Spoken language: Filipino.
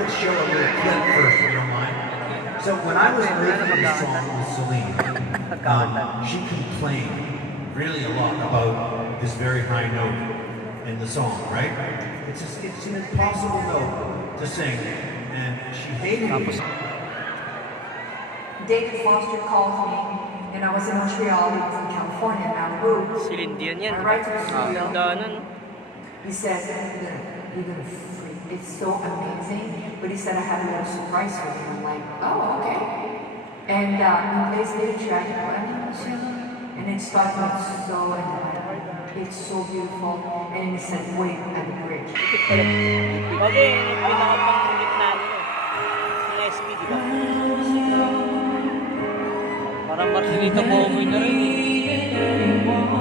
to show a little clip first, if you don't mind. So when I was making this song with Celine, she complained really a lot about this very high note in the song, right? It's an impossible note to sing, and she hated it. David Foster called me, and I was in Montreal, he was in California, Malibu. Celine Dion yan. I write to the studio. Ganda nun. He said, you're gonna freak. It's so amazing. But he said, I have a little surprise for you. I'm like, oh, okay. And he plays the track, and it starts out so annoying. It's so beautiful. And he said, wait at the bridge. Okay, pinakapangit na nyo. Yung SP, di ba? Parang Marcelita Bomoy na rin.